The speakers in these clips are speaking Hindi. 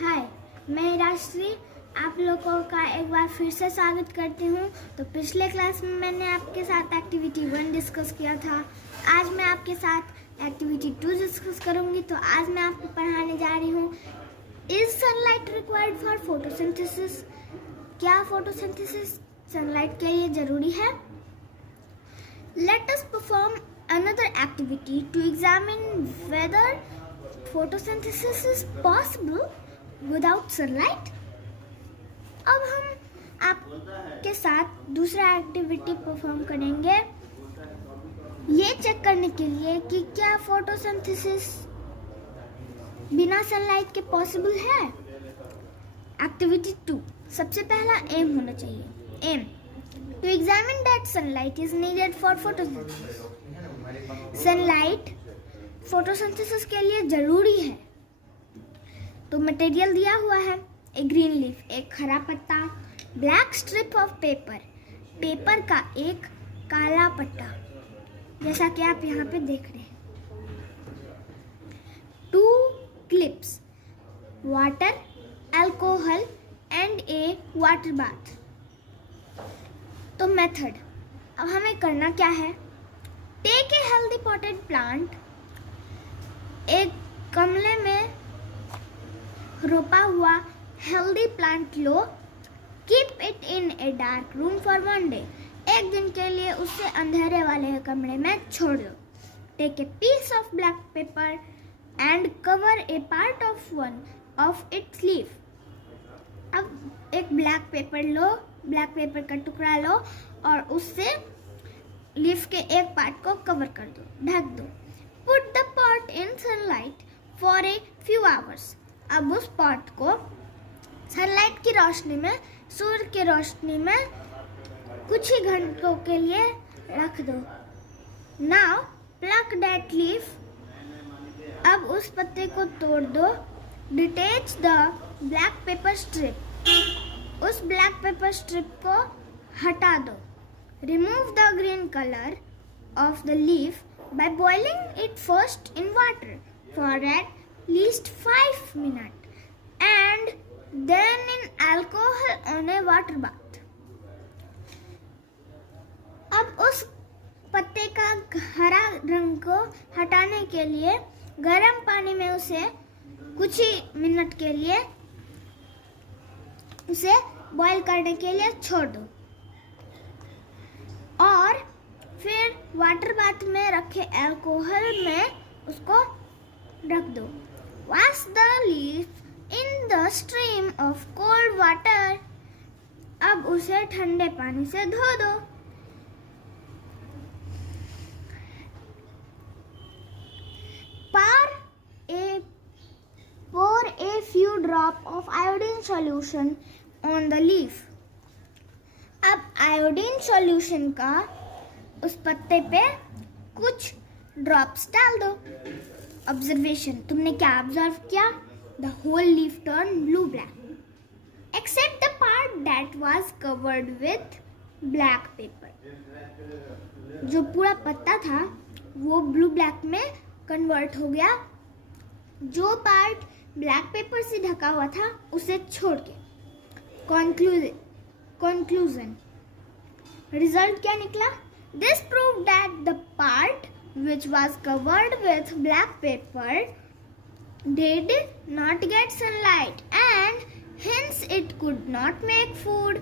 हाय, मैं राजश्री आप लोगों का एक बार फिर से स्वागत करती हूँ। तो पिछले क्लास में मैंने आपके साथ एक्टिविटी 1 डिस्कस किया था। आज मैं आपके साथ एक्टिविटी 2 डिस्कस करूँगी। तो आज मैं आपको पढ़ाने जा रही हूँ, is sunlight required for photosynthesis? क्या फोटोसिंथेसिस सनलाइट के लिए जरूरी है? Let us perform another activity to examine whether photosynthesis is possible without sunlight. अब हम आपके साथ दूसरा एक्टिविटी परफॉर्म करेंगे, ये चेक करने के लिए कि क्या फोटोसिंथेसिस बिना सनलाइट के पॉसिबल है। एक्टिविटी 2, सबसे पहला एम होना चाहिए। Aim to examine that sunlight is needed for photosynthesis. Sunlight photosynthesis के लिए जरूरी है। तो मटेरियल दिया हुआ है, एक ग्रीन लीफ, एक हरा पत्ता, black strip of paper, paper का एक काला पट्टा, जैसा कि आप यहाँ पे देख रहे हैं, 2 clips, water, alcohol and a water bath. तो मेथड, अब हमें करना क्या है? Take a healthy potted plant, एक गमले में रोपा हुआ हेल्दी प्लांट लो, keep it in a dark room for 1 day, एक दिन के लिए उसे अंधेरे वाले कमरे में छोड़ दो। Take a piece of black paper and cover a part of one of its leaf. अब एक ब्लैक पेपर लो, ब्लैक पेपर का टुकड़ा लो और उससे लीफ के एक पार्ट को कवर कर दो, ढक दो। Put the pot in sunlight for a few hours. अब उस पॉट को सनलाइट की रोशनी में, सूर्य की रोशनी में कुछ ही घंटों के लिए रख दो। नाउ प्लक दैट लीफ, अब उस पत्ते को तोड़ दो। Detach the black paper strip, उस ब्लैक पेपर स्ट्रिप को हटा दो। Remove the green colour of the leaf by boiling it first in water for at least 5 minute and then in alcohol on a water bath. अब उस पत्ते का हरा रंग को हटाने के लिए गर्म पानी में उसे कुछ ही मिनट के लिए उसे बॉईल करने के लिए छोड़ दो और फिर वाटर बाथ में रखे अल्कोहल में उसको रख दो। Wash the leaf in the stream of cold water, अब उसे ठंडे पानी से धो दो। Pour a few drop of iodine solution on the leaf. अब आयोडीन सॉल्यूशन का उस पत्ते पे कुछ ड्रॉप्स डाल दो। ऑब्जर्वेशन, तुमने क्या ऑब्जर्व किया? The whole leaf turn blue black except the part that was covered with black paper. जो पूरा पत्ता था वो ब्लू ब्लैक में कन्वर्ट हो गया, जो पार्ट ब्लैक पेपर से ढका हुआ था उसे छोड़ के। कंक्लूजन, रिजल्ट क्या निकला? This prove that the part which was covered with black paper did not gate sunlight and hence it could not make food.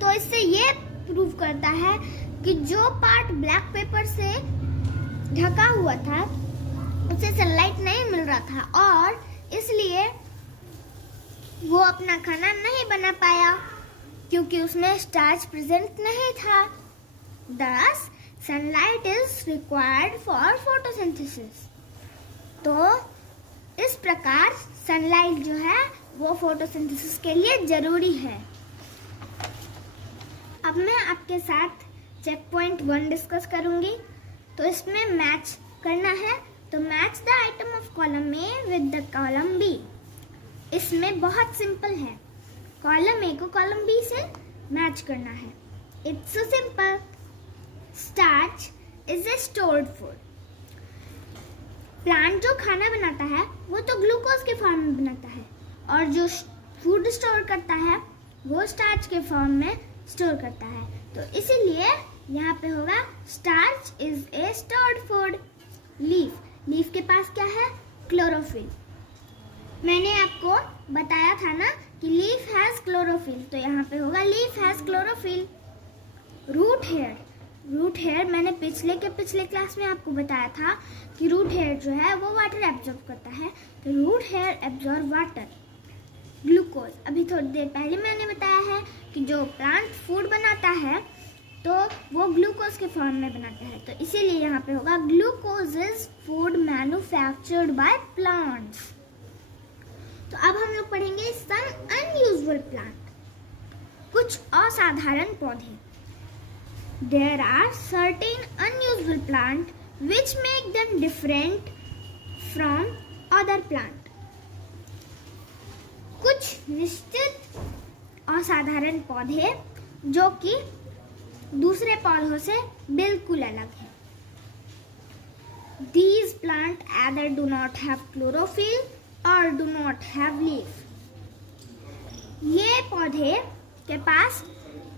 तो इससे ये प्रूव करता है कि जो पार्ट ब्लैक पेपर से ढका हुआ था उसे सनलाइट नहीं मिल रहा था और इसलिए वो अपना खाना नहीं बना पाया, क्योंकि उसमें स्टार्च प्रेजेंट नहीं था। Thus, sunlight is required for photosynthesis. तो इस प्रकार सनलाइट जो है वो फोटोसिंथेसिस के लिए जरूरी है। अब मैं आपके साथ चेक पॉइंट 1 डिस्कस करूंगी। तो इसमें मैच करना है, तो match the item of column A with the column B. इसमें बहुत सिंपल है, कॉलम ए को कॉलम बी से मैच करना है। It's so simple. Starch is a stored food. Plant जो खाना बनाता है वो तो ग्लूकोज के फॉर्म में बनाता है, और जो फूड स्टोर करता है वो स्टार्च के फॉर्म में स्टोर करता है। तो इसीलिए यहाँ पे होगा starch is a stored food. Leaf के पास क्या है? क्लोरोफिल। मैंने आपको बताया था ना कि लीफ हैज क्लोरोफिल, तो यहाँ पे होगा leaf has chlorophyll. Root hair मैंने पिछले क्लास में आपको बताया था कि रूट हेयर जो है वो वाटर एब्जॉर्ब करता है, तो root hair absorb water. Glucose, अभी थोड़ी देर पहले मैंने बताया है कि जो प्लांट फूड बनाता है तो वो ग्लूकोज के फॉर्म में बनाता है, तो इसीलिए यहाँ पे होगा glucose is food manufactured by plants. तो अब हम लोग पढ़ेंगे सम अनयूजुअल प्लांट, कुछ असाधारण पौधे। There are certain unusual plants which make them different from other plants. कुछ निश्चित असाधारण पौधे जो कि दूसरे पौधों से बिल्कुल अलग है। These plants either do not have chlorophyll or do not have leaf. ये पौधे के पास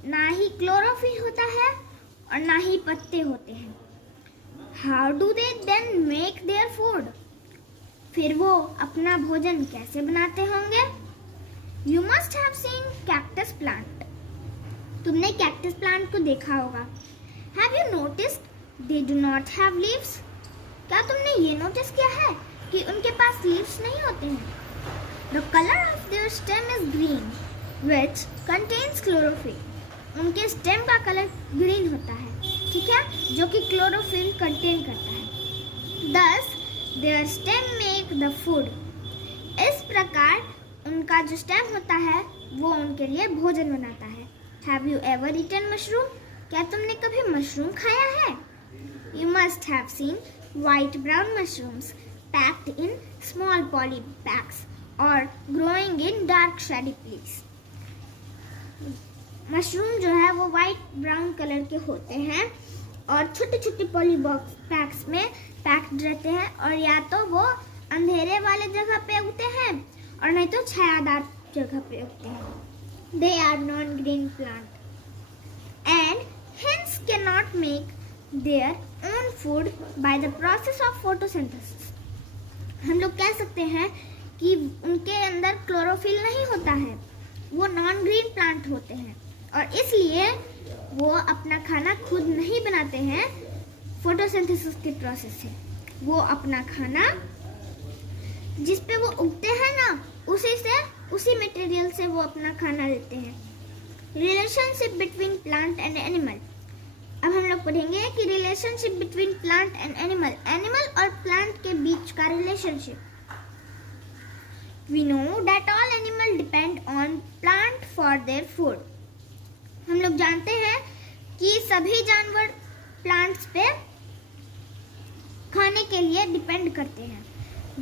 ना ही क्लोरोफिल होता है और ना ही पत्ते होते हैं। How do they then make their food? फिर वो अपना भोजन कैसे बनाते होंगे? You must have seen cactus plant. तुमने कैक्टस प्लांट को देखा होगा। Have you noticed they do not have leaves? क्या तुमने ये नोटिस किया है कि उनके पास लीव्स नहीं होते हैं? The color of their stem is green, which contains chlorophyll. उनके स्टेम का कलर ग्रीन होता है, ठीक है, जो कि क्लोरोफिल कंटेन करता है। Thus, their stem make the food. इस प्रकार उनका जो स्टेम होता है वो उनके लिए भोजन बनाता है। Have you ever eaten mushroom? क्या तुमने कभी मशरूम खाया है? You must have seen white brown mushrooms packed in small poly bags or growing in dark shady place. Mushroom जो है वो वाइट ब्राउन कलर के होते हैं और छोटे छोटे पॉली बॉक्स पैक्स में पैक्ड रहते हैं, और या तो वो अंधेरे वाले जगह पे उगते हैं और नहीं तो छायादार जगह पे उगते हैं। They are non green plant and hence can not make their own food by the process of photosynthesis. हम लोग कह सकते हैं कि उनके अंदर क्लोरोफिल नहीं होता है, वो नॉन ग्रीन प्लांट होते हैं और इसलिए वो अपना खाना खुद नहीं बनाते हैं फोटोसिंथेसिस के प्रोसेस से। वो अपना खाना जिस पे वो उगते हैं ना उसी मटेरियल से वो अपना खाना लेते हैं। Relationship between plant and animal. अब हम लोग पढ़ेंगे कि relationship between plant and animal और प्लांट के बीच का relationship. We know that all animals depend on plant for their food. हम लोग जानते हैं कि सभी जानवर प्लांट्स पे खाने के लिए डिपेंड करते हैं।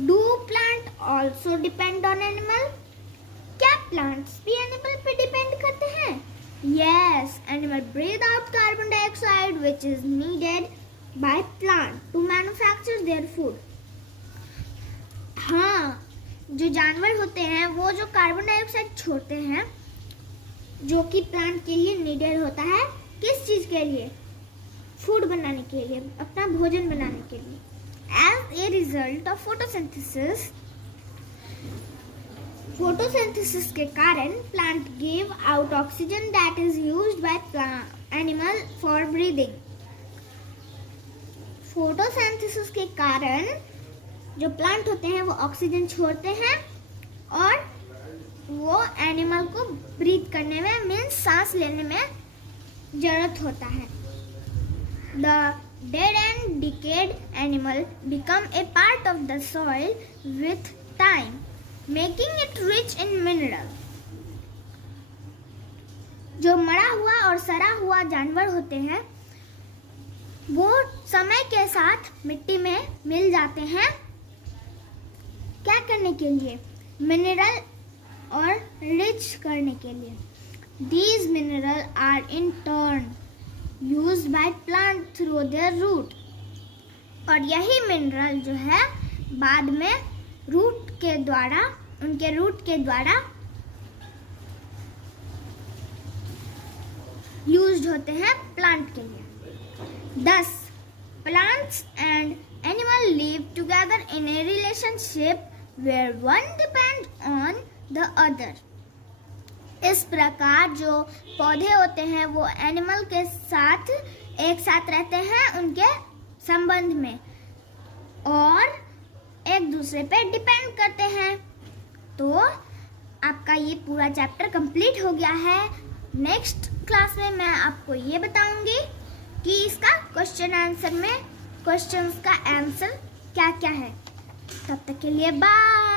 Do plant also depend on animal? क्या प्लांट्स भी एनिमल पे डिपेंड करते हैं? Yes, animal breathe out carbon dioxide which is needed by plant to manufacture their food. हाँ, जो जानवर होते हैं वो जो कार्बन डाइऑक्साइड छोड़ते हैं जो कि प्लांट के लिए नीडेड होता है, किस चीज के लिए? फूड बनाने के लिए, अपना भोजन बनाने के लिए। As a result of photosynthesis के कारण plant give out oxygen that is used by animal for breathing. Photosynthesis के कारण जो प्लांट होते हैं वो ऑक्सीजन छोड़ते हैं और वो एनिमल को ब्रीथ करने में मीन्स सांस लेने में जरूरत होता है। The dead and decayed animal become a part of the soil with time, making it rich in mineral. जो मरा हुआ और सड़ा हुआ जानवर होते हैं वो समय के साथ मिट्टी में मिल जाते हैं। क्या करने के लिए? मिनरल और रिच करने के लिए। These minerals are in turn used by plant through their root. और यही मिनरल जो है बाद में उनके रूट के द्वारा यूज्ड होते हैं प्लांट के लिए। 10 plants and animal live together in a relationship where one depend on the other. इस प्रकार जो पौधे होते हैं वो एनिमल के साथ एक साथ रहते हैं उनके संबंध में और एक दूसरे पे डिपेंड करते हैं। तो आपका ये पूरा चैप्टर कंप्लीट हो गया है। नेक्स्ट क्लास में मैं आपको ये बताऊंगी कि इसका क्वेश्चंस का आंसर क्या क्या है। तब तक के लिए बाय।